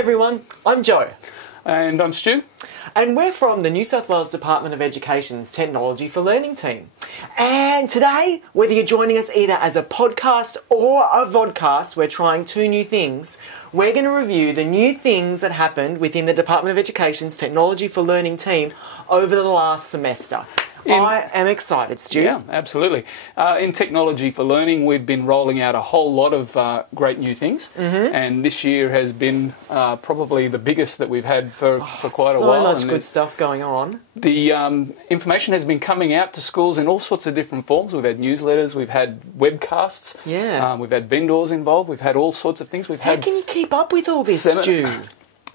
everyone, I'm Joe. And I'm Stu. And we're from the New South Wales Department of Education's Technology for Learning team. And today, whether you're joining us either as a podcast or a vodcast, we're trying two new things. We're going to review the new things that happened within the Department of Education's Technology for Learning team over the last semester. I am excited, Stu. Yeah, absolutely. In Technology for Learning, we've been rolling out a whole lot of great new things. And this year has been probably the biggest that we've had for quite a while. So much good stuff going on. The information has been coming out to schools in all sorts of different forms. We've had newsletters, we've had webcasts, we've had vendors involved, we've had all sorts of things. How can you keep up with all this, Stu?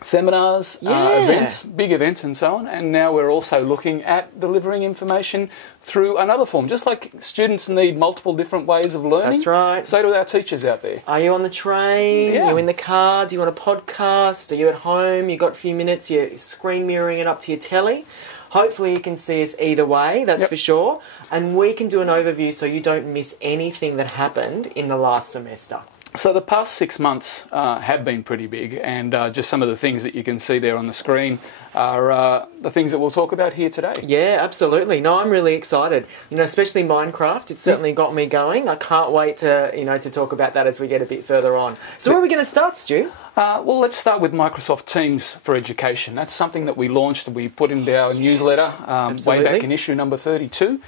Seminars, events, big events and so on, and now we're also looking at delivering information through another form. Just like students need multiple different ways of learning, that's right. So do our teachers out there. Are you on the train? Yeah. Are you in the car? Do you want a podcast? Are you at home? You got a few minutes, you're screen mirroring it up to your telly? Hopefully you can see us either way, that's for sure. And we can do an overview so you don't miss anything that happened in the last semester. So the past 6 months have been pretty big, and just some of the things that you can see there on the screen are the things that we'll talk about here today. Yeah, absolutely. No, I'm really excited. You know, especially Minecraft. It certainly got me going. I can't wait to, to talk about that as we get a bit further on. So where are we going to start, Stu? Well, let's start with Microsoft Teams for Education. That's something that we launched, we put into our newsletter way back in issue number 32,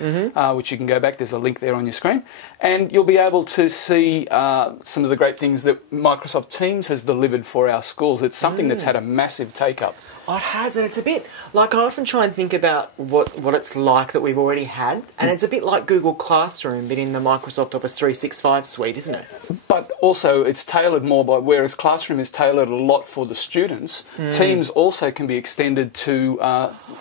which you can go back. There's a link there on your screen. And you'll be able to see some of the great things that Microsoft Teams has delivered for our schools. It's something that's had a massive take-up. Oh, it has, and it's a bit like I often try and think about what it's like that we've already had, and it's a bit like Google Classroom, but in the Microsoft Office 365 suite, isn't it? But also it's tailored more by, whereas Classroom is tailored a lot for the students, Teams also can be extended to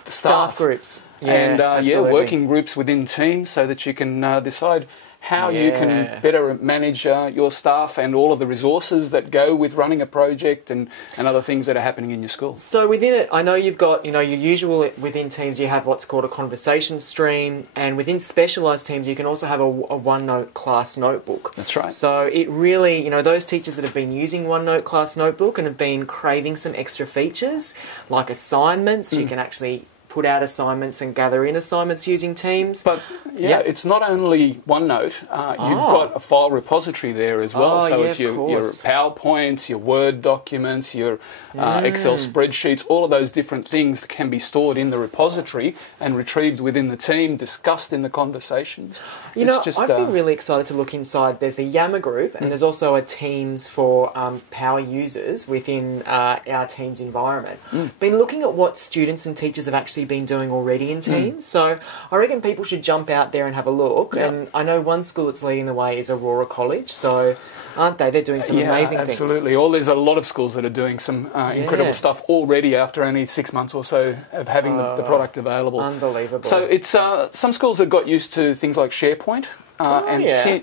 staff groups. Yeah, and working groups within Teams so that you can decide how you can better manage your staff and all of the resources that go with running a project and other things that are happening in your school. So within it, I know you've got, your usual within Teams, you have what's called a conversation stream, and within specialised teams, you can also have a OneNote class notebook. That's right. So it really, those teachers that have been using OneNote class notebook and have been craving some extra features, like assignments, you can actually put out assignments and gather in assignments using Teams. But it's not only OneNote. You've got a file repository there as well. So it's your PowerPoints, your Word documents, your Excel spreadsheets, all of those different things that can be stored in the repository and retrieved within the team, discussed in the conversations. I've been really excited to look inside. There's the Yammer group, and there's also a Teams for power users within our Teams environment. Been looking at what students and teachers have actually been doing already in Teams. So I reckon people should jump out there and have a look. And I know one school that's leading the way is Aurora College. So aren't they? They're doing some amazing things. Absolutely. There's a lot of schools that are doing some incredible stuff already after only 6 months or so of having the product available. Unbelievable. So it's some schools have got used to things like SharePoint.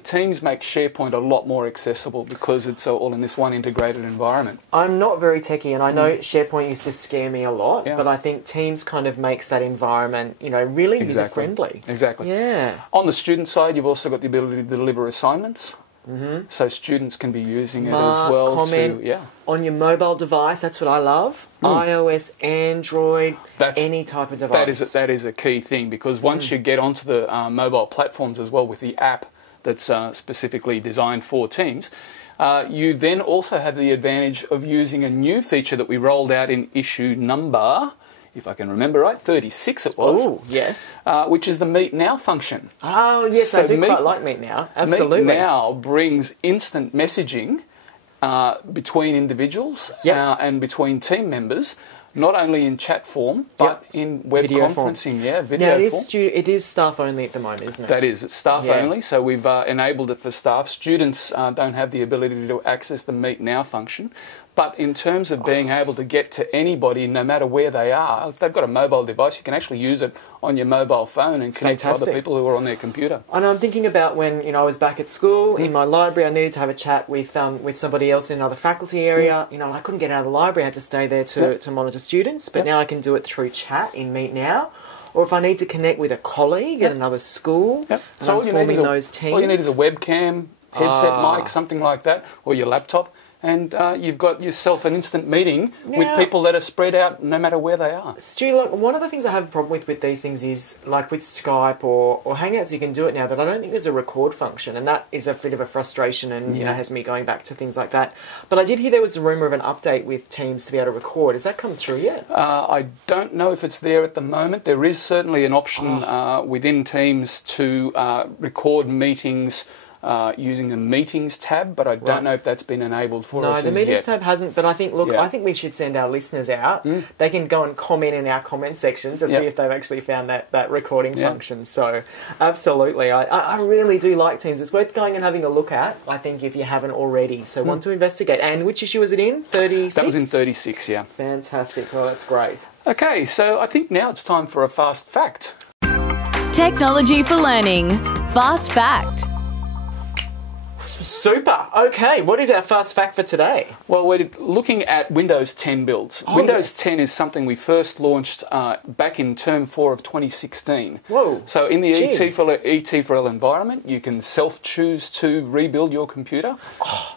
Teams make SharePoint a lot more accessible because it's all in this one integrated environment. I'm not very techie, and I know SharePoint used to scare me a lot, but I think Teams kind of makes that environment, really user-friendly. Exactly. Yeah. On the student side, you've also got the ability to deliver assignments. So students can be using it as well. Comment on your mobile device. That's what I love. iOS, Android, any type of device. That is a key thing, because once you get onto the mobile platforms as well with the app that's specifically designed for Teams, you then also have the advantage of using a new feature that we rolled out in issue number, if I can remember right, 36 it was. Oh, yes. Which is the Meet Now function. Oh, yes, so I do quite like Meet Now. Absolutely. Meet Now brings instant messaging between individuals and between team members, not only in chat form, but in web conferencing. Video form. It is staff only at the moment, isn't it? That is. It's staff only, so we've enabled it for staff. Students don't have the ability to access the Meet Now function. But in terms of being able to get to anybody, no matter where they are, if they've got a mobile device, you can actually use it on your mobile phone and connect to other people who are on their computer. And I'm thinking about when I was back at school in my library, I needed to have a chat with somebody else in another faculty area. I couldn't get out of the library; I had to stay there to monitor students. But now I can do it through chat in Meet Now. Or if I need to connect with a colleague at another school, so I'm forming those teams. All you need is a webcam, headset mic, something like that, or your laptop. and you've got yourself an instant meeting with people that are spread out no matter where they are. Stu, like, one of the things I have a problem with these things is, like with Skype or Hangouts, you can do it now, but I don't think there's a record function, and that is a bit of a frustration and you know, has me going back to things like that. But I did hear there was a rumour of an update with Teams to be able to record. Has that come through yet? I don't know if it's there at the moment. There is certainly an option within Teams to record meetings using the Meetings tab, but I don't know if that's been enabled for us. No, the Meetings tab hasn't, but I think, look, I think we should send our listeners out. They can go and comment in our comment section to see if they've actually found that recording function. So, absolutely. I really do like Teams. It's worth going and having a look at, I think, if you haven't already. So, one to investigate. And which issue was it in? 36? That was in 36, yeah. Fantastic. Well, that's great. Okay, so I think now it's time for a fast fact. Technology for learning. Fast fact. Super. Okay, what is our fast fact for today? Well, we're looking at Windows 10 builds. Windows 10 is something we first launched back in Term 4 of 2016. Whoa. So in the T4L environment, you can self-choose to rebuild your computer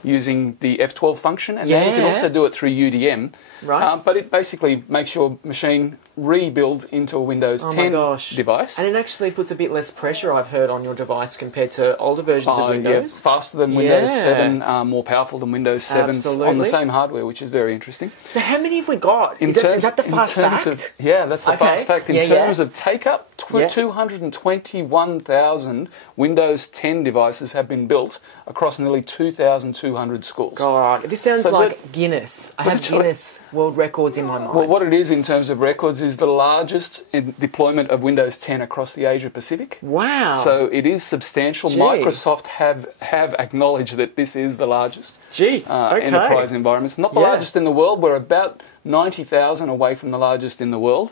using the F12 function, and then you can also do it through UDM. Right. But it basically makes your machine rebuild into a Windows 10 device. And it actually puts a bit less pressure, I've heard, on your device compared to older versions of Windows. Yeah, faster than Windows 7, more powerful than Windows 7 on the same hardware, which is very interesting. So how many have we got? Is that the fast fact? That's the fast fact. In terms of take-up, 221,000 Windows 10 devices have been built across nearly 2,200 schools. God, this sounds like Guinness. I have Guinness World Records in my mind. Well, what it is in terms of records is the largest deployment of Windows 10 across the Asia Pacific. Wow. So it is substantial. Microsoft have acknowledged that this is the largest enterprise environment. It's not the largest in the world. We're about 90,000 away from the largest in the world,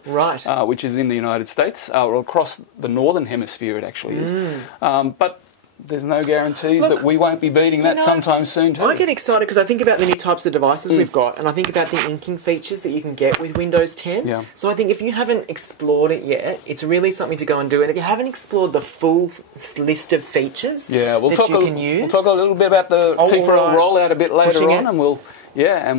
which is in the United States, or across the northern hemisphere it actually is. But there's no guarantees that we won't be beating that sometime soon too. I get excited because I think about the new types of devices we've got, and I think about the inking features that you can get with Windows 10. Yeah. So I think if you haven't explored it yet, it's really something to go and do. And if you haven't explored the full list of features that you can use... We'll talk a little bit about the T4L rollout a bit later on, and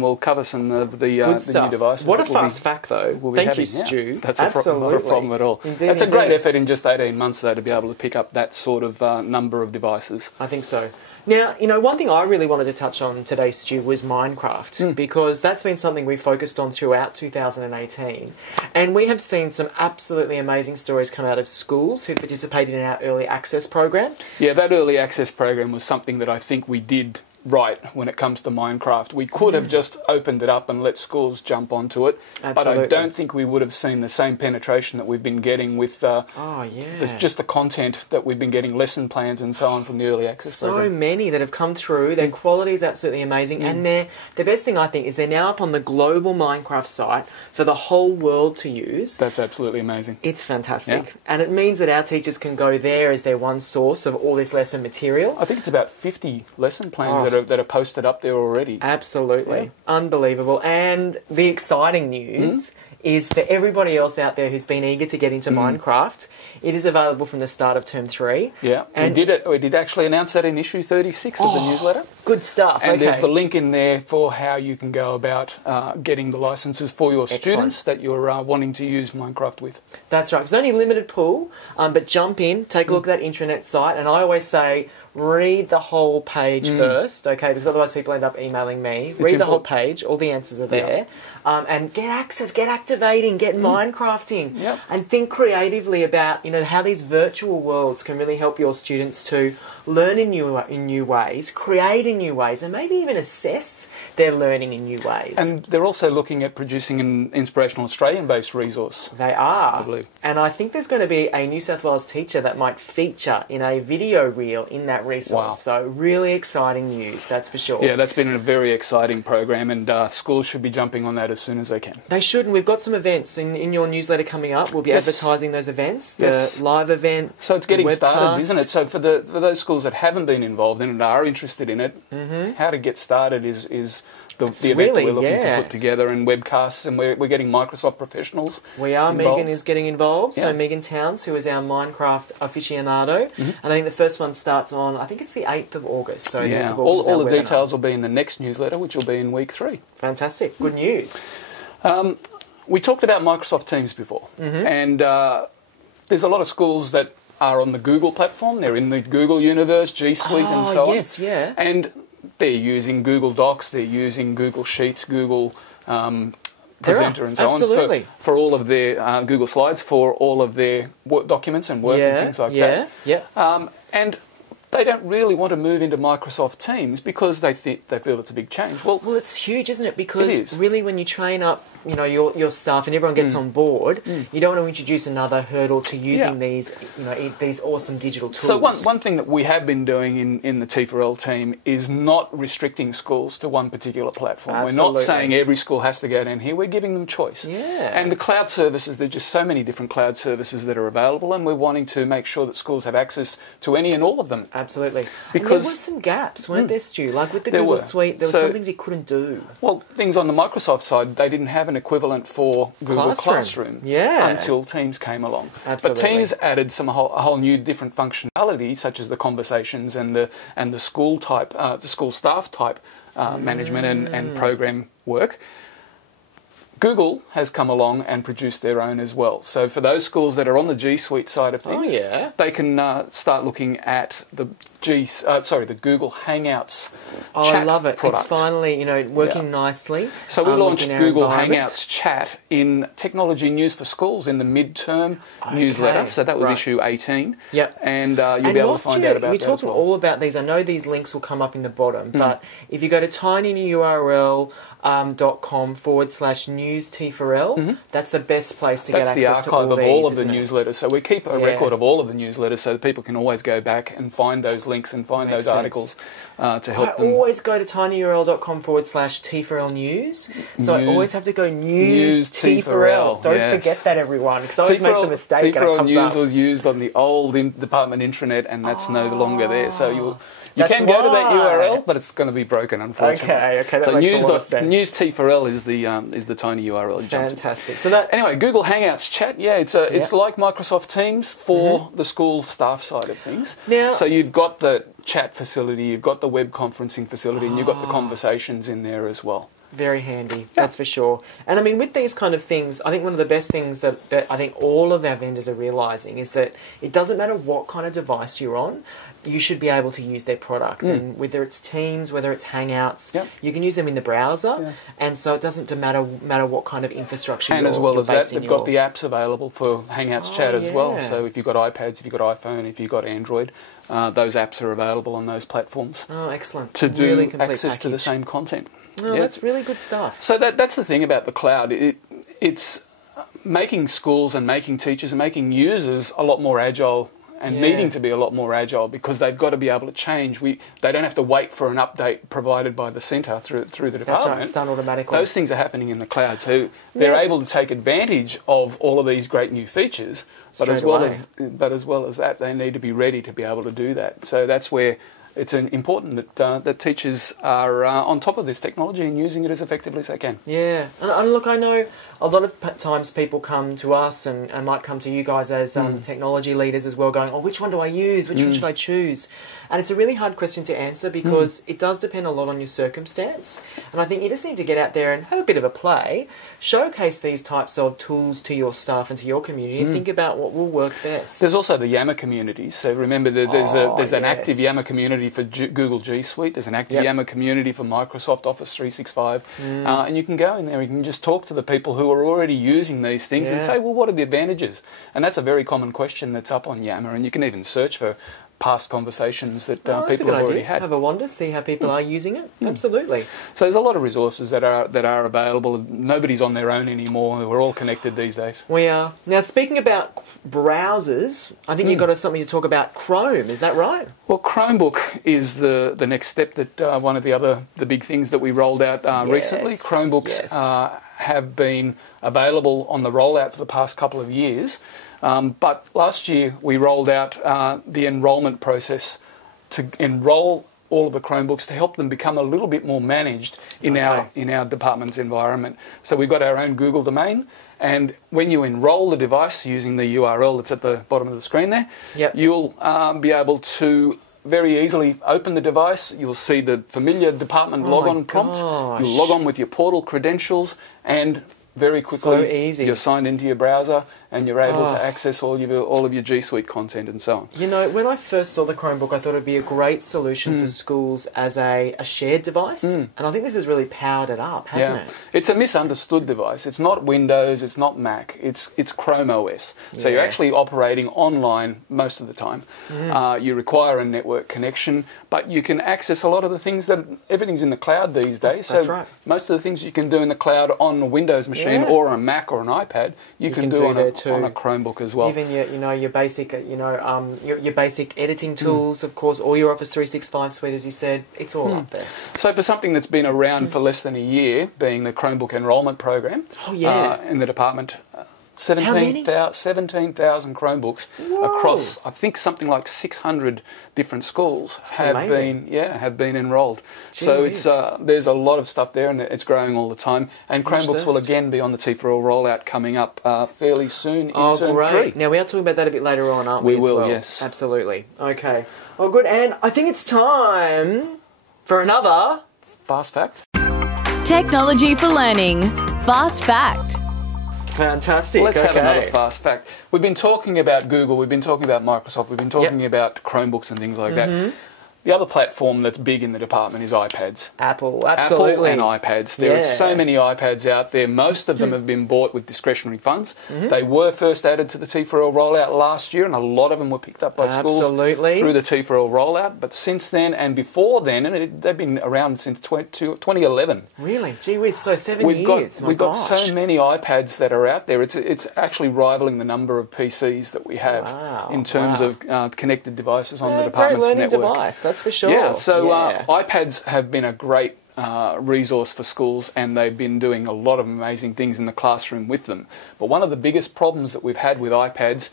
we'll cover some of the new devices. What a fast fact, though. Thank you, Stu. That's not a problem at all. That's a great effort in just 18 months, though, to be able to pick up that sort of number of devices. I think so. Now, you know, one thing I really wanted to touch on today, Stu, was Minecraft, because that's been something we focused on throughout 2018. And we have seen some absolutely amazing stories come out of schools who participated in our early access program. Yeah, that early access program was something that I think we did right when it comes to Minecraft. We could have just opened it up and let schools jump onto it, but I don't think we would have seen the same penetration that we've been getting with just the content that we've been getting, lesson plans and so on from the early access program. So many that have come through. Their quality is absolutely amazing, and the best thing I think is they're now up on the global Minecraft site for the whole world to use. That's absolutely amazing. It's fantastic, and it means that our teachers can go there as their one source of all this lesson material. I think it's about 50 lesson plans that are posted up there already. Absolutely. Unbelievable. And the exciting news is for everybody else out there who's been eager to get into Minecraft, it is available from the start of Term 3. Yeah, and we did actually announce that in issue 36 of the newsletter. Good stuff. And there's the link in there for how you can go about getting the licenses for your students that you're wanting to use Minecraft with. That's right. It's only a limited pool, but jump in, take a look at that intranet site, and I always say, read the whole page first, okay, because otherwise people end up emailing me. Read the whole page, all the answers are there, and get access, get activating, get Minecrafting, and think creatively about, you know, how these virtual worlds can really help your students to learn in new ways, create in new ways, and maybe even assess their learning in new ways. And they're also looking at producing an inspirational Australian-based resource. They are. I believe. And I think there's going to be a New South Wales teacher that might feature in a video reel in that resource. Wow. So really exciting news, that's for sure. Yeah, that's been a very exciting program, and schools should be jumping on that as soon as they can. They should, and we've got some events in your newsletter coming up. We'll be advertising those events, the live event, so it's getting started, isn't it? So for those schools that haven't been involved in it and are interested in it, how to get started is the event that we're looking to put together, and webcasts, and we're getting Microsoft professionals. We are. involved. Megan is getting involved. So Megan Towns, who is our Minecraft aficionado, and I think the first one starts on, I think it's the 8th of August. So the 8th of August all the details will be in the next newsletter, which will be in week 3. Fantastic. Good news. We talked about Microsoft Teams before, and there's a lot of schools that are on the Google platform. They're in the Google universe, G Suite and so on. Yes, yeah. And they're using Google Docs, they're using Google Sheets, Google Presenter and so on for all of their Google Slides, for all of their work documents and work and things like that. And they don't really want to move into Microsoft Teams because they feel it's a big change. Well, it's huge, isn't it? Because really, when you train up, your staff and everyone gets on board, you don't want to introduce another hurdle to using these, these awesome digital tools. So one thing that we have been doing in the T4L team is not restricting schools to one particular platform. Absolutely. We're not saying every school has to go down here. We're giving them choice. Yeah. And the cloud services, there's just so many different cloud services that are available, and we're wanting to make sure that schools have access to any and all of them. Absolutely. Because and there were some gaps, weren't there, Stu? Like with the Google Suite, there were some things you couldn't do. Well, things on the Microsoft side, they didn't have an equivalent for Google Classroom until Teams came along. Absolutely. But Teams added a whole new different functionality, such as the conversations and the school type, the school staff type management and program work. Google has come along and produced their own as well. So for those schools that are on the G Suite side of things, they can start looking at the Google Hangouts chat I love it. product. It's finally, working nicely. So we launched Google Hangouts Chat in Technology News for Schools in the midterm newsletter. So that was issue 18. Yep. And you'll be able to find out about that as well. We're talking all about these. I know these links will come up in the bottom, but if you go to tinyurl.com/news T4L, that's the best place to get access to all these. That's the archive of all of the newsletters. So we keep a record of all of the newsletters so that people can always go back and find those links and find those articles to help them. I always go to tinyurl.com/T4L news. So I always have to go news T4L. Don't forget that, everyone, because I always make the mistake. T4L news was used on the old department intranet, and that's no longer there. So you can go to that URL, but it's going to be broken, unfortunately. Okay, that so makes a lot of sense. News T4L is the tiny URL. Fantastic. So anyway, Google Hangouts Chat, it's like Microsoft Teams for the school staff side of things. Now, so you've got the chat facility, you've got the web conferencing facility, and you've got the conversations in there as well. Very handy, that's for sure. And I mean, with these kind of things, I think one of the best things that I think all of our vendors are realising is that it doesn't matter what kind of device you're on, you should be able to use their product. And whether it's Teams, whether it's Hangouts, you can use them in the browser, and so it doesn't matter what kind of infrastructure you're basing. And as well as that, they've got the apps available for Hangouts Chat as well. So if you've got iPads, if you've got iPhone, if you've got Android, those apps are available on those platforms. Oh, excellent. To do access to the same content. Oh, that's really good stuff. So that's the thing about the cloud. It's making schools and making teachers and making users a lot more agile and needing to be a lot more agile, because they've got to be able to change. They don't have to wait for an update provided by the centre through the department. That's right, it's done automatically. Those things are happening in the cloud, so they're able to take advantage of all of these great new features, but as well as that, they need to be ready to be able to do that. So that's where it's important that teachers are on top of this technology and using it as effectively as they can. Yeah, and look, I know a lot of times people come to us and might come to you guys as technology leaders as well, going, oh, which one do I use? Which one should I choose? And it's a really hard question to answer, because it does depend a lot on your circumstance. And I think you just need to get out there and have a bit of a play, showcase these types of tools to your staff and to your community, and think about what will work best. There's also the Yammer community. So remember, there's an active Yammer community for Google G Suite. There's an active Yammer community for Microsoft Office 365. And you can go in there, you can just talk to the people who are already using these things and say, well, what are the advantages? And that's a very common question that's up on Yammer, and you can even search for past conversations that people have already had. Have a wander, see how people are using it. Absolutely. So there's a lot of resources that are available. Nobody's on their own anymore. We're all connected these days. We are. Now, speaking about browsers, I think you've got something to talk about Chrome. Is that right? Well, Chromebook is the next step. That one of the big things that we rolled out recently. Chromebooks have been available on the rollout for the past couple of years. But last year we rolled out the enrolment process to enrol all of the Chromebooks to help them become a little bit more managed in our department's environment. So we've got our own Google domain, and when you enrol the device using the URL that's at the bottom of the screen there, you'll be able to very easily open the device. You'll see the familiar department log-on prompt. You'll log on with your portal credentials, and very quickly you're signed into your browser and you're able to access all of your G Suite content and so on. You know, when I first saw the Chromebook, I thought it would be a great solution for schools as a shared device. And I think this has really powered it up, hasn't it? It's a misunderstood device. It's not Windows, it's not Mac, it's Chrome OS. So you're actually operating online most of the time. You require a network connection, but you can access a lot of the things everything's in the cloud these days. So most of the things you can do in the cloud on a Windows machine or a Mac or an iPad, you can do on a Chromebook as well. Even your basic your basic editing tools, of course, or your Office 365 suite, as you said, it's all up there. So for something that's been around for less than a year, being the Chromebook enrolment program in the department, 17,000 Chromebooks across, I think, something like 600 different schools have been enrolled. So it's there's a lot of stuff there, and it's growing all the time. And Chromebooks will again be on the T4L rollout coming up fairly soon in Term 3. Now we are talking about that a bit later on, aren't we? We will, as well? yes. Absolutely. Okay. Well, good. And I think it's time for another Fast Fact. Technology for learning. Fast Fact. Fantastic. Let's have another fast fact. We've been talking about Google, we've been talking about Microsoft, we've been talking about Chromebooks and things like that. The other platform that's big in the department is iPads. Apple, absolutely. Apple and iPads. There are so many iPads out there. Most of them have been bought with discretionary funds. They were first added to the T4L rollout last year, and a lot of them were picked up by schools through the T4L rollout. But since then and before then, and they've been around since 2011. Really? Gee whiz, so 7 years. We've got so many iPads that are out there. It's actually rivaling the number of PCs that we have in terms of connected devices on the department's great learning network. Device, that's for sure. Yeah, so iPads have been a great resource for schools, and they've been doing a lot of amazing things in the classroom with them. But one of the biggest problems that we've had with iPads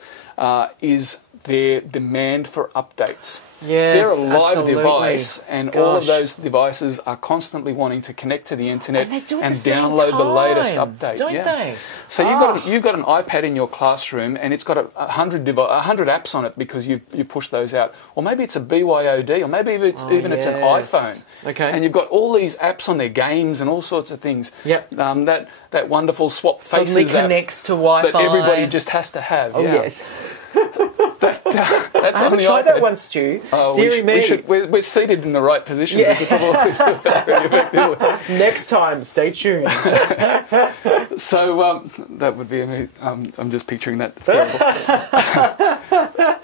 is their demand for updates. Yes, they're a live device, and all of those devices are constantly wanting to connect to the internet and download the latest update. Don't they? So you've got an iPad in your classroom, and it's got 100 apps on it because you push those out. Or maybe it's a BYOD, or maybe it's an iPhone. Okay. And you've got all these apps on their games and all sorts of things. Yep. That wonderful swap faces suddenly connects to Wi-Fi. that everybody just has to have. Oh yes. That's I haven't tried that one, Stu. Deary me. We're seated in the right position. Next time, stay tuned. So that would be I'm just picturing that. It's terrible.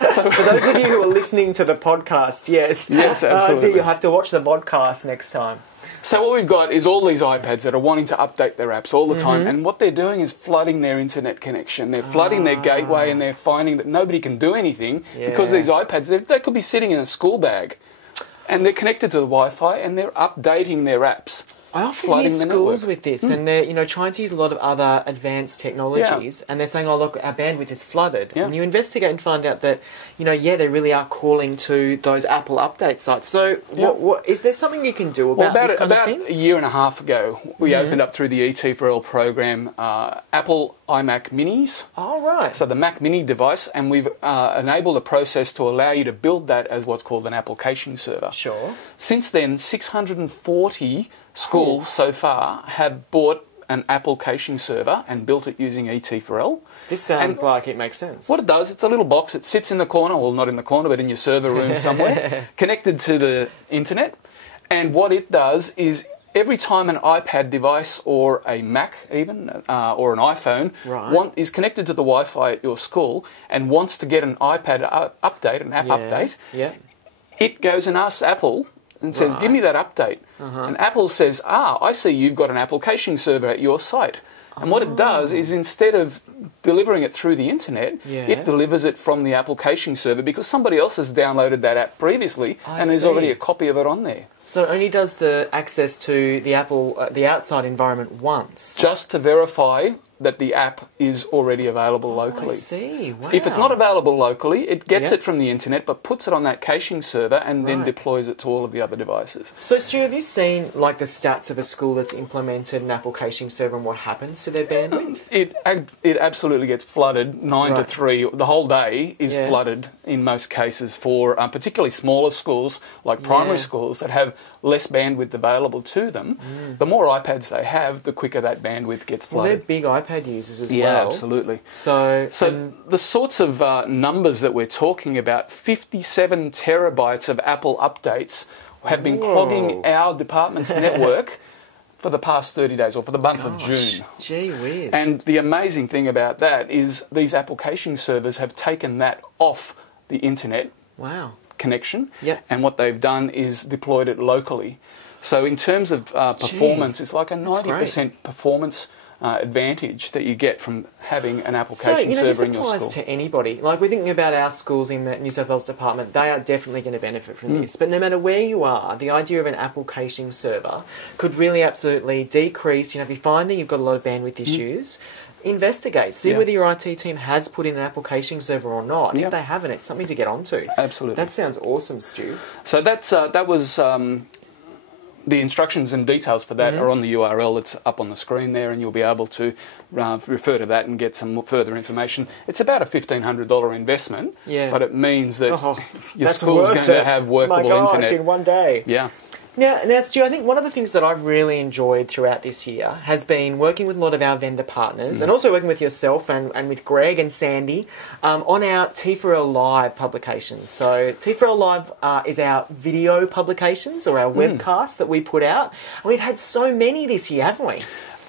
So, for those of you who are listening to the podcast, yes, absolutely. You'll have to watch the vodcast next time. So what we've got is all these iPads that are wanting to update their apps all the time, and what they're doing is flooding their internet connection. They're flooding their gateway, and they're finding that nobody can do anything because these iPads, they could be sitting in a school bag, and they're connected to the Wi-Fi, and they're updating their apps. I often hear schools with this, and they're trying to use a lot of other advanced technologies, and they're saying, "Oh, look, our bandwidth is flooded." And you investigate and find out that, they really are calling to those Apple update sites. So, what is there something you can do about this kind of thing? About a year and a half ago, we opened up through the T4L program Apple iMac Minis. Oh, right. So the Mac Mini device, and we've enabled a process to allow you to build that as what's called an application server. Sure. Since then, 640 schools so far have bought an Apple caching server and built it using T4L. This sounds like it makes sense. What it does, it's a little box. It sits in the corner, well, not in the corner, but in your server room somewhere, connected to the internet. And what it does is every time an iPad device or a Mac even, or an iPhone is connected to the Wi-Fi at your school and wants to get an iPad update, an app update, it goes and asks Apple and says, give me that update. And Apple says, I see you've got an Apple caching server at your site. And what it does is, instead of delivering it through the internet, it delivers it from the Apple caching server because somebody else has downloaded that app previously and there's already a copy of it on there. So it only does the access to the Apple, the outside environment once? Just to verify that the app is already available locally. I see. Wow. If it's not available locally, it gets it from the internet, but puts it on that caching server and then deploys it to all of the other devices. So, Stu, have you seen like the stats of a school that's implemented an Apple caching server and what happens to their bandwidth? It absolutely gets flooded 9 to 3. The whole day is flooded in most cases for particularly smaller schools like primary schools that have less bandwidth available to them. The more iPads they have, the quicker that bandwidth gets flooded. Well, they're big iPad users as well. Yeah, absolutely. So the sorts of numbers that we're talking about, 57 terabytes of Apple updates have been clogging our department's network for the past 30 days, or for the month of June. Gee whiz. And the amazing thing about that is these Apple caching servers have taken that off the internet connection, and what they've done is deployed it locally. So in terms of performance, it's like a 90% performance advantage that you get from having an application server in your school. This applies to anybody. Like, we're thinking about our schools in the New South Wales department, they are definitely going to benefit from this. But no matter where you are, the idea of an Apple caching server could really absolutely decrease, if you're finding you've got a lot of bandwidth issues, investigate, see whether your IT team has put in an Apple caching server or not. If they haven't, it's something to get onto. Absolutely. That sounds awesome, Stu. So that was... the instructions and details for that are on the URL that's up on the screen there, and you'll be able to refer to that and get some further information. It's about a $1,500 investment, but it means that your school's going to have workable internet. In one day. Yeah. Now, Stu, I think one of the things that I've really enjoyed throughout this year has been working with a lot of our vendor partners and also working with yourself and with Greg and Sandy on our T4L Live publications. So T4L Live is our video publications or our webcasts that we put out. And we've had so many this year, haven't we?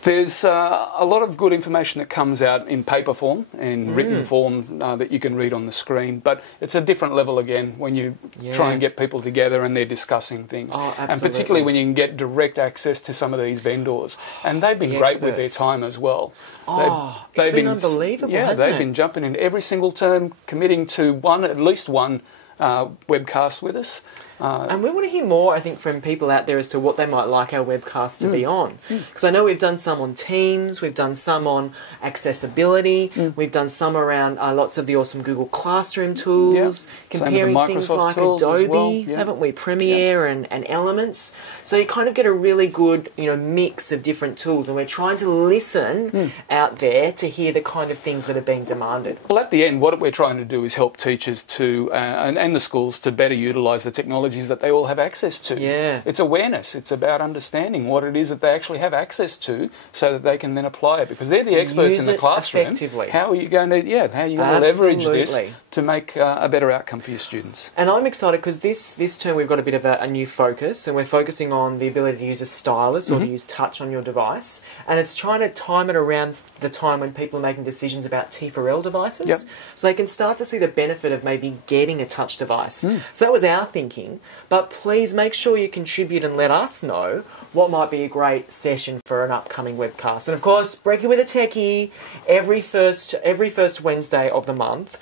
There's a lot of good information that comes out in paper form, in written form that you can read on the screen, but it's a different level again when you try and get people together and they're discussing things. Oh, absolutely. And particularly when you can get direct access to some of these vendors. And they've been great with their time as well. It's been unbelievable, hasn't it? They've been jumping in every single term, committing to at least one webcast with us. And we want to hear more, I think, from people out there as to what they might like our webcast to be on. Because I know we've done some on Teams, we've done some on accessibility, we've done some around lots of the awesome Google Classroom tools, comparing things like Adobe, haven't we? Premiere and Elements. So you kind of get a really good, mix of different tools, and we're trying to listen out there to hear the kind of things that are being demanded. Well, at the end, what we're trying to do is help teachers to and the schools to better utilise the technology that they all have access to. It's awareness. It's about understanding what it is that they actually have access to so that they can then apply it, because they're the experts in the classroom. Effectively. How are you going to leverage this to make a better outcome for your students? And I'm excited because this term we've got a bit of a new focus, and we're focusing on the ability to use a stylus or to use touch on your device, and it's trying to time it around the time when people are making decisions about T4L devices, so they can start to see the benefit of maybe getting a touch device. So that was our thinking, but please make sure you contribute and let us know what might be a great session for an upcoming webcast. And of course, Break It With a Techie every first Wednesday of the month.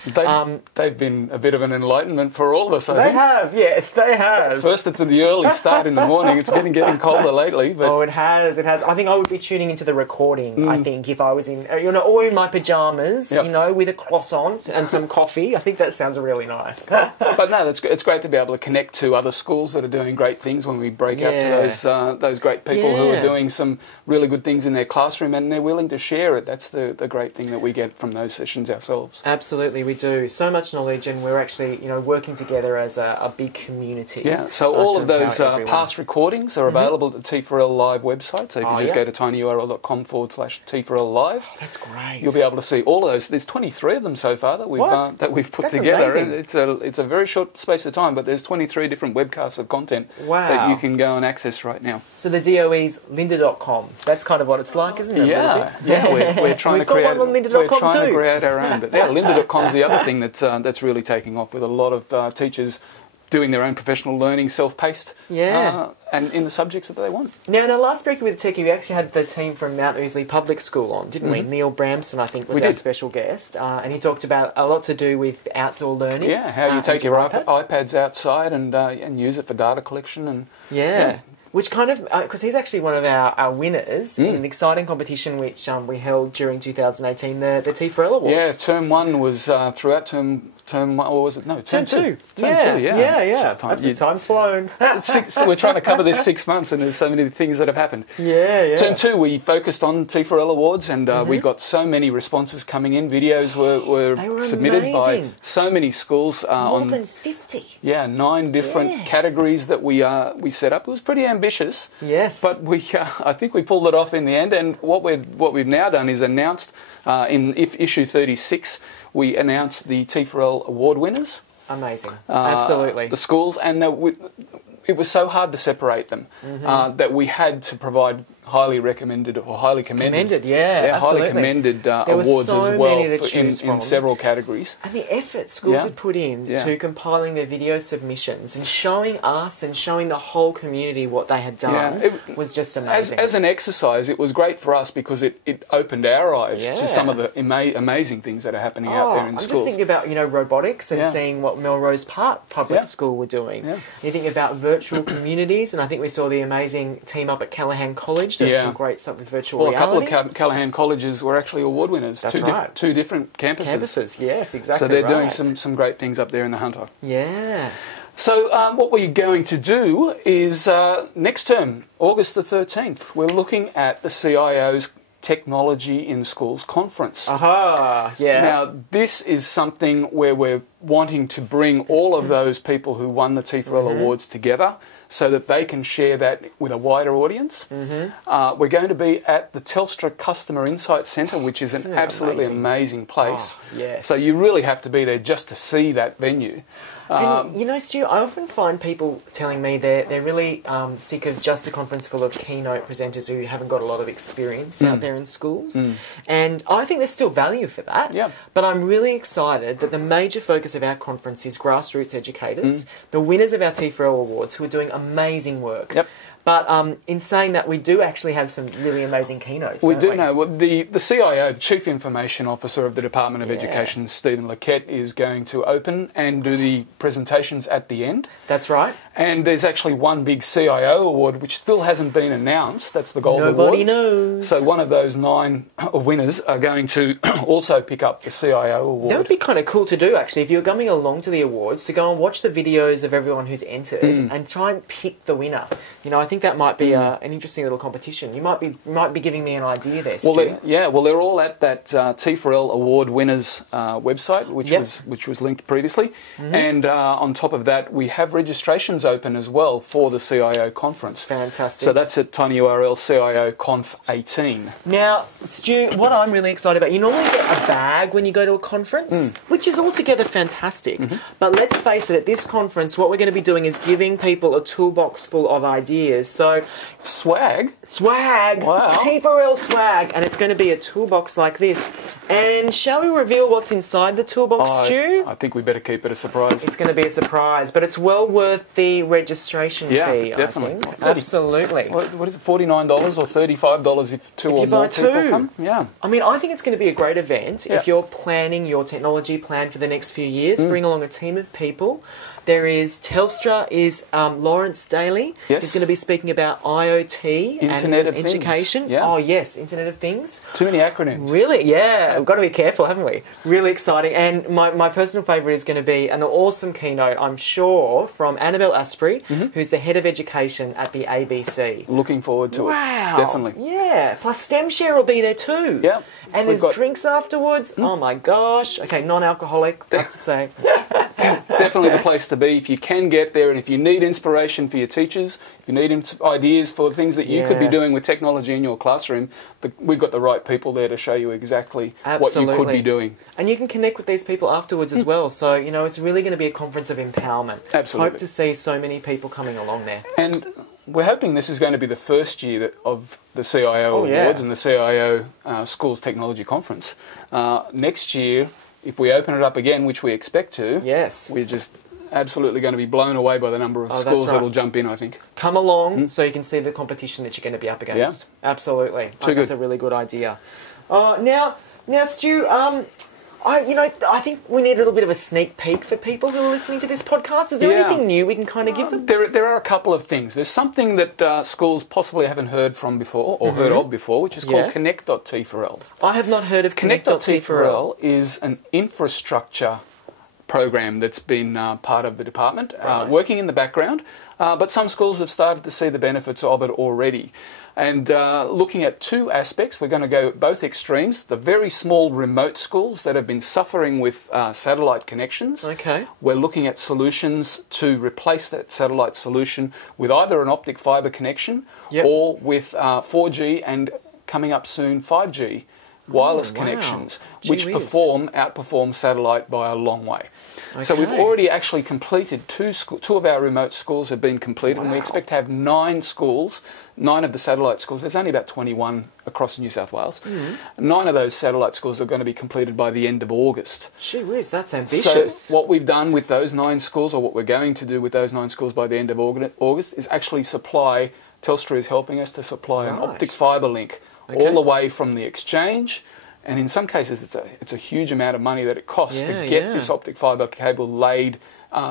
They've been a bit of an enlightenment for all of us, I think. They have, yes, they have. First it's an early start in the morning. It's getting colder lately. But it has. I think I would be tuning into the recording, I think, if I was in, or in my pyjamas, with a croissant and some coffee. I think that sounds really nice. But no, it's great to be able to connect to other schools that are doing great things when we break out to those great people who are doing some really good things in their classroom, and they're willing to share it. That's the great thing that we get from those sessions ourselves. Absolutely, we do. So much knowledge, and we're actually working together as a big community. Yeah, so all of those past recordings are available at the T4L Live website. So if you just go to tinyurl.com/T4L Live. That's great. You'll be able to see all of those. There's 23 of them so far that we've put together. Amazing. It's a very short space of time, but there's 23 different webcasts of content that you can go and access right now. So the DOE's lynda.com. That's kind of what it's like, isn't it? We're trying to create. Got one on lynda.com we're trying to create our own. But lynda.com's the other thing that's really taking off, with a lot of teachers doing their own professional learning, self-paced, and in the subjects that they want. Now, in our last Break with the Techie, we actually had the team from Mount Ousley Public School on, didn't we? Neil Bramson, I think, was our special guest, and he talked about a lot to do with outdoor learning. Yeah, how you take your iPads outside and use it for data collection and. which kind of, because he's actually one of our winners in an exciting competition which we held during 2018, the T4L Awards. Yeah, term 1 was throughout term 1, or was it? No, term 2. Term 2, yeah. Absolutely, time's flown. We're trying to cover this 6 months, and there's so many things that have happened. Yeah. Term 2, we focused on T4L Awards, and we got so many responses coming in. Videos were submitted amazing. by so many schools. More than 50. Yeah, 9 different categories that we set up. It was pretty ambitious. Yes. But I think we pulled it off in the end. And what we've now done is announced in issue 36, we announced the T4L award winners. Amazing. Absolutely. The schools, and it was so hard to separate them that we had to provide highly recommended or highly commended. Highly commended awards as well in several categories. And the effort schools had put in to compiling their video submissions and showing us and showing the whole community what they had done was just amazing. As an exercise, it was great for us because it opened our eyes to some of the amazing things that are happening out there in schools. I'm just thinking about robotics and seeing what Melrose Park Public School were doing. Yeah. You think about virtual communities, and I think we saw the amazing team up at Callaghan College doing some great stuff with virtual reality. A couple of Callaghan colleges were actually award winners. That's right. Two different campuses. Yes, exactly. So they're doing some great things up there in the Hunter. Yeah. So what we're going to do is next term, August the 13th, we're looking at the CIO's Technology in Schools Conference. Aha, yeah. Now, this is something where we're wanting to bring all of those people who won the T4L Awards together so that they can share that with a wider audience. We're going to be at the Telstra Customer Insight Centre, which is an absolutely amazing place. Oh, yes. So you really have to be there just to see that venue. And, Stu, I often find people telling me they're really sick of just a conference full of keynote presenters who haven't got a lot of experience out there in schools. And I think there's still value for that. Yeah. But I'm really excited that the major focus of our conference is grassroots educators, the winners of our T4L Awards, who are doing amazing work. Yep. But in saying that, we do actually have some really amazing keynotes. We do know. Well, the CIO, the Chief Information Officer of the Department of Education, Stephen Lequette, is going to open and do the presentations at the end. That's right. And there's actually one big CIO award which still hasn't been announced. That's the Gold Award. Nobody knows. So one of those 9 winners are going to also pick up the CIO award. That would be kind of cool to do, actually, if you're coming along to the awards, to go and watch the videos of everyone who's entered and try and pick the winner. I think that might be an interesting little competition. You might be giving me an idea there, Stu. Well, they're all at that T4L Award winners website, which was linked previously. And on top of that, we have registrations open as well for the CIO conference. Fantastic. So that's at tinyurl CIO Conf 18. Now, Stu, what I'm really excited about, you normally get a bag when you go to a conference, which is altogether fantastic. But let's face it, at this conference, what we're going to be doing is giving people a toolbox full of ideas. So, swag, wow. T4L swag, and it's going to be a toolbox like this. And shall we reveal what's inside the toolbox, Stu? I think we better keep it a surprise. It's going to be a surprise, but it's well worth the registration fee. Yeah, definitely. I think. Absolutely. What is it? $49 or $35 if two or more people come? Yeah. I mean, I think it's going to be a great event if you're planning your technology plan for the next few years. Bring along a team of people. There is Telstra is Lawrence Daly. Yes. He's going to be speaking about IoT Internet and of education. Things. Yeah. Oh yes, Internet of Things. Too many acronyms. Really? Yeah. We've got to be careful, haven't we? Really exciting. And my personal favourite is going to be an awesome keynote, I'm sure, from Annabelle Asprey, who's the head of education at the ABC. Looking forward to it. Wow. Definitely. Yeah. Plus STEMshare will be there too. Yeah. And there's drinks afterwards. Oh my gosh. Okay, non-alcoholic, I have to say. Definitely the place to be if you can get there, and if you need inspiration for your teachers, if you need ideas for things that you could be doing with technology in your classroom, we've got the right people there to show you exactly what you could be doing. And you can connect with these people afterwards as well. So, it's really going to be a conference of empowerment. Absolutely. Hope to see so many people coming along there. And we're hoping this is going to be the first year of the CIO Awards and the CIO Schools Technology Conference. Next year, if we open it up again, which we expect to, we're just absolutely going to be blown away by the number of schools that will jump in, I think. Come along so you can see the competition that you're going to be up against. Yeah. Absolutely. That's a really good idea. Now, Stu, I think we need a little bit of a sneak peek for people who are listening to this podcast. Is there anything new we can kind of give them? There are a couple of things. There's something that schools possibly haven't heard from before or heard of before, which is called Connect.T4L. I have not heard of Connect.T4L is an infrastructure program that's been part of the department, working in the background, but some schools have started to see the benefits of it already. And looking at two aspects, we're going to go both extremes. The very small remote schools that have been suffering with satellite connections. Okay. We're looking at solutions to replace that satellite solution with either an optic fibre connection or with 4G and coming up soon 5G wireless connections, which outperform satellite by a long way. Okay. So we've already actually completed two of our remote schools have been completed, and we expect to have 9 schools, 9 of the satellite schools. There's only about 21 across New South Wales. 9 of those satellite schools are going to be completed by the end of August. Gee whiz, that's ambitious. So what we've done with those 9 schools, or what we're going to do with those 9 schools by the end of August, is actually supply, Telstra is helping us to supply an optic fibre link all the way from the exchange. And in some cases, it's a huge amount of money that it costs to get this optic fibre cable laid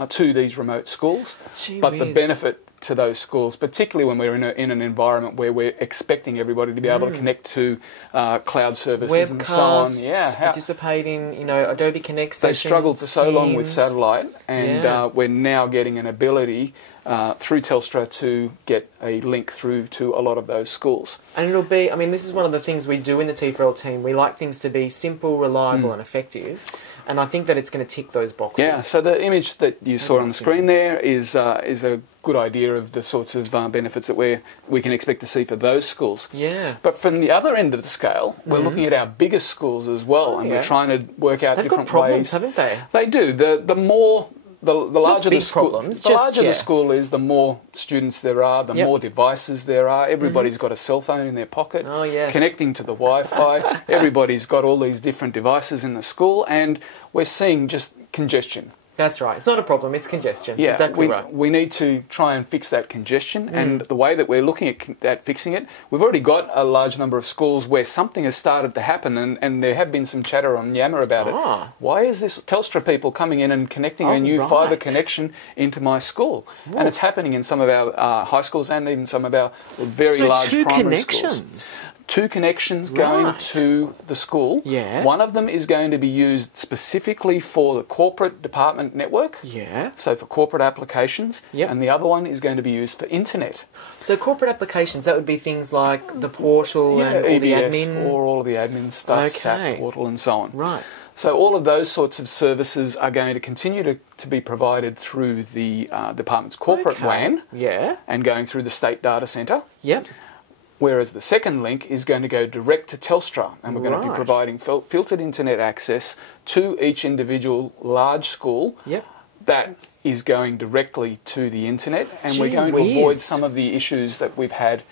to these remote schools. But the benefit to those schools, particularly when we're in an environment where we're expecting everybody to be able to connect to cloud services and so on. Participate in, Adobe Connect sessions. They struggled for so long with satellite, and we're now getting an ability through Telstra to get a link through to a lot of those schools. And it'll be, this is one of the things we do in the T4L team. We like things to be simple, reliable and effective. And I think that it's going to tick those boxes. Yeah, so the image that you saw on the screen there is a good idea of the sorts of benefits that we can expect to see for those schools. Yeah. But from the other end of the scale, we're looking at our biggest schools as well, and we're trying to work out different ways. They've got problems, haven't they? They do. The larger the school, the school is, the more students there are, the more devices there are. Everybody's got a cell phone in their pocket, connecting to the Wi-Fi. Everybody's got all these different devices in the school, and we're seeing just congestion. That's right. It's not a problem, it's congestion. Yeah, exactly right. We need to try and fix that congestion, and the way that we're looking at fixing it, we've already got a large number of schools where something has started to happen, and there have been some chatter on Yammer about it. Why is this Telstra people coming in and connecting a new fibre connection into my school? And it's happening in some of our high schools and even some of our very large primary schools. 2 connections going to the school. Yeah. One of them is going to be used specifically for the corporate department network. Yeah. So for corporate applications. Yep. And the other one is going to be used for internet. So corporate applications, that would be things like the portal and all the admin? For all of the admin stuff, SAP portal and so on. Right. So all of those sorts of services are going to continue to be provided through the department's corporate WAN. Yeah. And going through the state data centre. Yep. Whereas the second link is going to go direct to Telstra, and we're going to be providing filtered internet access to each individual large school that is going directly to the internet, and we're going to avoid some of the issues that we've had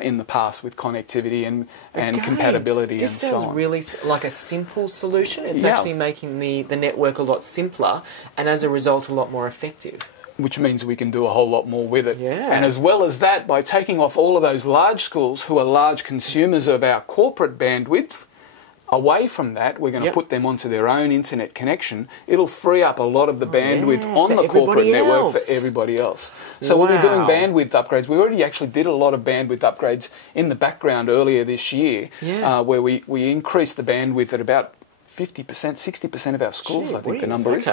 in the past with connectivity and compatibility and so on. This sounds really like a simple solution. It's actually making the network a lot simpler, and as a result a lot more effective. Which means we can do a whole lot more with it. Yeah. And as well as that, by taking off all of those large schools who are large consumers of our corporate bandwidth, away from that, we're going to put them onto their own internet connection. It'll free up a lot of the bandwidth on the corporate network for everybody else. So we'll be doing bandwidth upgrades. We already actually did a lot of bandwidth upgrades in the background earlier this year, where we increased the bandwidth at about 50%, 60% of our schools, I think the number is.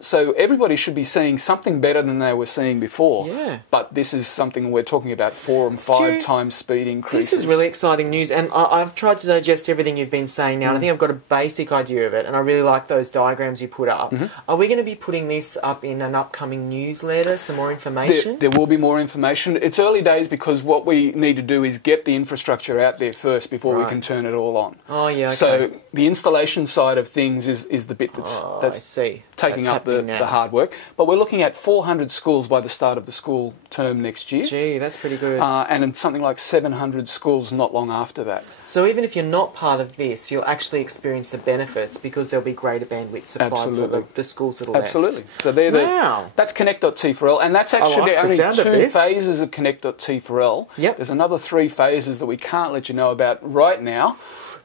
So everybody should be seeing something better than they were seeing before. Yeah. But this is something we're talking about 4 and 5 times speed increases. This is really exciting news, and I've tried to digest everything you've been saying now, and I think I've got a basic idea of it, and I really like those diagrams you put up. Are we going to be putting this up in an upcoming newsletter, some more information? There will be more information. It's early days because what we need to do is get the infrastructure out there first before we can turn it all on. Oh, yeah, okay. So the installation side of things is the bit that's taking up the hard work. But we're looking at 400 schools by the start of the school term next year. Gee, that's pretty good. And something like 700 schools not long after that. So even if you're not part of this, you'll actually experience the benefits because there'll be greater bandwidth supplied for the schools that are left. So that's Connect.T4L, and that's actually only 2 phases of Connect.T4L. Yep. There's another 3 phases that we can't let you know about right now.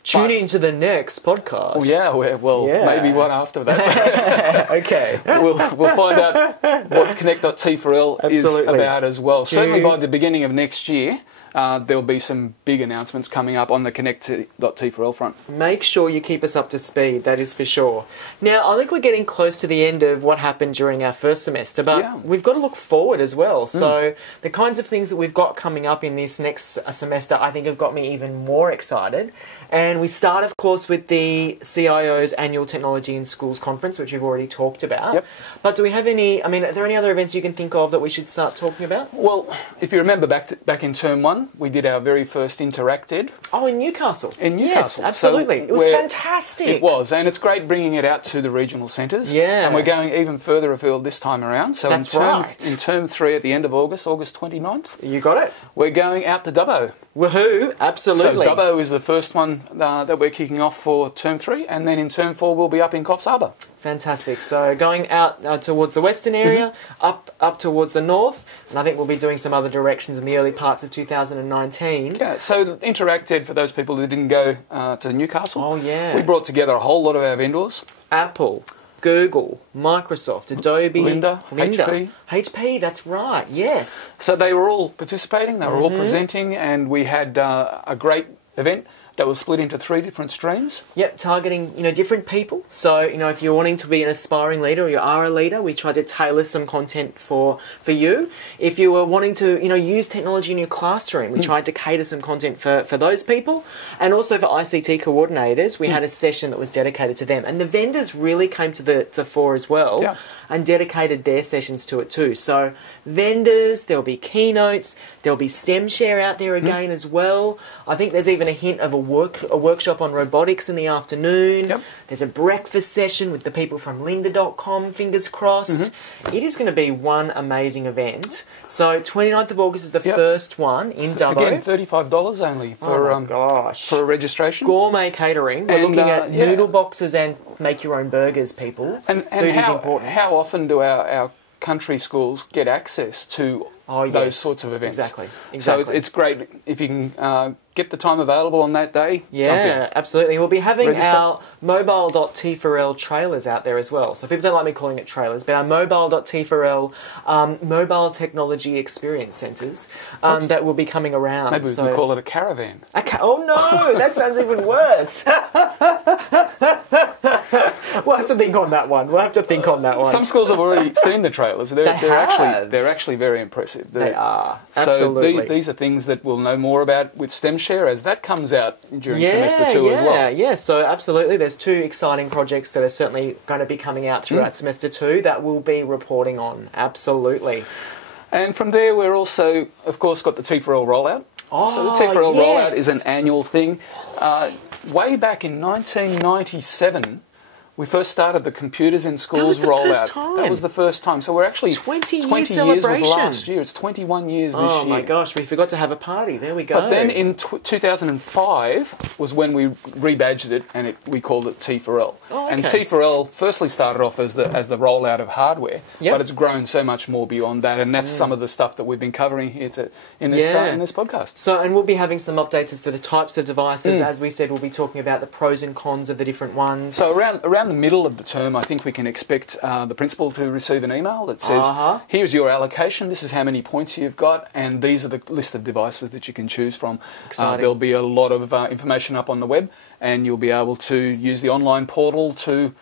Tune in to the next podcast. Maybe one after that. Okay. We'll find out what Connect.T4L is about as well. Stu. Certainly by the beginning of next year, there'll be some big announcements coming up on the Connect.T4L front. Make sure you keep us up to speed, that is for sure. Now, I think we're getting close to the end of what happened during our first semester, but we've got to look forward as well. So the kinds of things that we've got coming up in this next semester, I think have got me even more excited. And we start, of course, with the CIO's Annual Technology in Schools Conference, which we've already talked about. Yep. But do we have any, are there any other events you can think of that we should start talking about? Well, if you remember back in term 1, we did our very first Interacted. Oh, in Newcastle. In Newcastle. Yes, absolutely. So it was fantastic. It was, and it's great bringing it out to the regional centres. Yeah. And we're going even further afield this time around. So That's in term 3 at the end of August 29th. You got it. We're going out to Dubbo. Woohoo, absolutely. So Dubbo is the first one that we're kicking off for term 3, and then in term 4 we'll be up in Coffs Harbour. Fantastic. So going out towards the western area, up towards the north, and I think we'll be doing some other directions in the early parts of 2019. Yeah, so Interacted, for those people who didn't go to Newcastle, we brought together a whole lot of our vendors. Apple, Google, Microsoft, Adobe, Linda, HP, that's right, yes. So they were all participating, they were all presenting, and we had a great event that was split into 3 different streams. Yep, targeting, different people. So, if you're wanting to be an aspiring leader or you are a leader, we tried to tailor some content for you. If you were wanting to, use technology in your classroom, we tried to cater some content for those people. And also for ICT coordinators, we had a session that was dedicated to them. And the vendors really came to the fore as well and dedicated their sessions to it too. So vendors, there'll be keynotes, there'll be STEM Share out there again as well. I think there's even a hint of a workshop on robotics in the afternoon. Yep. There's a breakfast session with the people from lynda.com, fingers crossed. It is going to be one amazing event. So 29th of August is the first one in Dubbo. Again, $35 only for a registration. Gourmet catering. We're looking at noodle boxes and make your own burgers, people. And food is important. How often do our country schools get access to those sorts of events? Exactly. So it's great if you can get the time available on that day. Yeah, absolutely. We'll be having our mobile.T4L trailers out there as well. So people don't like me calling it trailers, but our mobile.T4L mobile technology experience centres that will be coming around. Maybe we can call it a caravan. Oh no, that sounds even worse. We'll have to think on that one. Some schools have already seen the trailers. They're actually very impressive. They are. Absolutely. So these are things that we'll know more about with STEM Share as that comes out during semester 2 as well. Yeah, so absolutely. There's 2 exciting projects that are certainly going to be coming out throughout semester 2 that we'll be reporting on. Absolutely. And from there, we're also, of course, got the T4L rollout. So the T4L rollout is an annual thing. Way back in 1997, we first started the Computers in Schools rollout. That was the first time. So we're actually 20 years celebration. Was last year. It's 21 years this year. Oh my gosh, we forgot to have a party. There we go. But then in 2005 was when we rebadged it and we called it T4L. Oh, okay. And T4L firstly started off as the rollout of hardware, but it's grown so much more beyond that, and that's some of the stuff that we've been covering here in this podcast. So, and we'll be having some updates as to the types of devices. As we said, we'll be talking about the pros and cons of the different ones. So around the middle of the term, I think we can expect the principal to receive an email that says, here's your allocation, this is how many points you've got, and these are the list of devices that you can choose from. There'll be a lot of information up on the web, and you'll be able to use the online portal to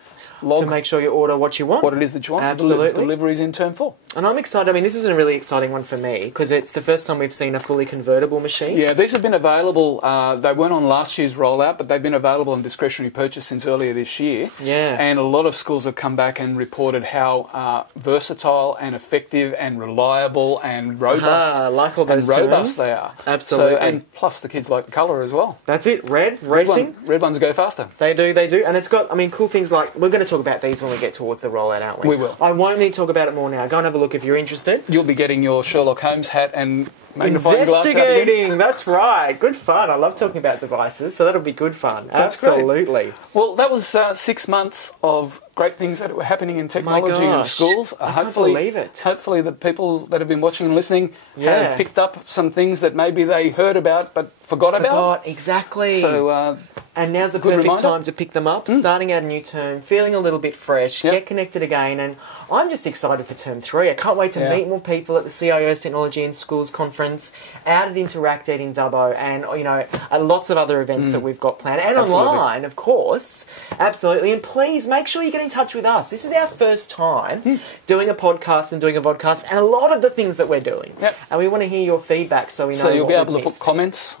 make sure you order what you want. What it is that you want. Absolutely. Deliveries in term 4. And I'm excited. I mean, this is a really exciting one for me because it's the first time we've seen a fully convertible machine. Yeah, these have been available. They weren't on last year's rollout, but they've been available on discretionary purchase since earlier this year. Yeah. And a lot of schools have come back and reported how versatile and effective and reliable and robust like all those terms. They are. Absolutely. And plus the kids like the colour as well. That's it. Racing. Red ones go faster. They do. And it's got, cool things like, we're going to talk about these when we get towards the rollout, aren't we? We will. I won't need to talk about it more now. Go and have a look if you're interested. You'll be getting your Sherlock Holmes hat and magnifying glass. Investigating, that's right. Good fun. I love talking about devices, so that'll be good fun. Absolutely. Great. Well, that was 6 months of great things that were happening in technology in gosh. schools. I can't believe it. Hopefully the people that have been watching and listening have picked up some things that maybe they heard about but forgot about. Exactly. So, and now's the good perfect reminder. time to pick them up, starting out a new term, feeling a little bit fresh, get connected again, and I'm just excited for term 3. I can't wait to meet more people at the CIO's Technology in Schools conference, out at Interact Ed in Dubbo, and at lots of other events that we've got planned, and online, of course. Absolutely. And please make sure you get in touch with us. This is our first time doing a podcast and doing a vodcast, and a lot of the things that we're doing. Yep. And we want to hear your feedback so we know. So you'll be what able to we've put missed. comments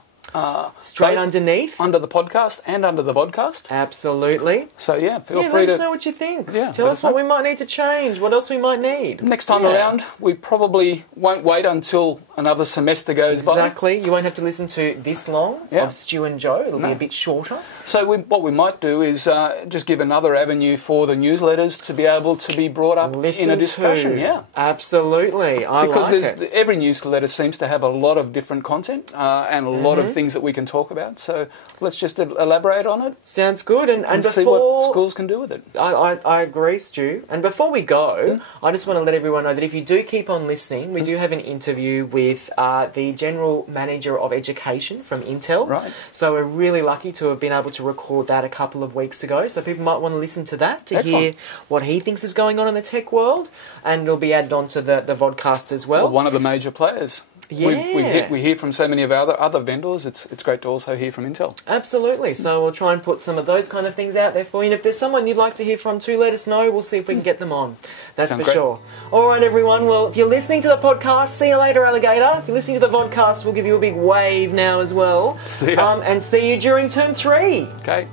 Straight both underneath. under the podcast and under the vodcast. Absolutely. So feel free let to us know what you think. Yeah, Tell let us us what know. we might need to change, what else we might need. Next time around, we probably won't wait until another semester goes by. Exactly. You won't have to listen to this long of Stu and Joe. It'll be a bit shorter. So what we might do is just give another avenue for the newsletters to be able to be brought up in a discussion. Yeah, absolutely. because like it. every newsletter seems to have a lot of different content and a lot of things that we can talk about. So let's just elaborate on it. Sounds good. And see what schools can do with it. I agree, Stu. And before we go, I just want to let everyone know that if you do keep on listening, we do have an interview with the General Manager of Education from Intel. Right. So we're really lucky to have been able to record that a couple of weeks ago. So people might want to listen to that to hear what he thinks is going on in the tech world. And it'll be added onto the vodcast as well. One of the major players. Yeah. We hear from so many of our other vendors. It's great to also hear from Intel. Absolutely. So we'll try and put some of those kind of things out there for you. And if there's someone you'd like to hear from too, let us know. We'll see if we can get them on. That's Sounds for great. sure. All right, everyone. Well, if you're listening to the podcast, see you later, alligator. If you're listening to the vodcast, we'll give you a big wave now as well. See ya. And see you during term 3. Okay.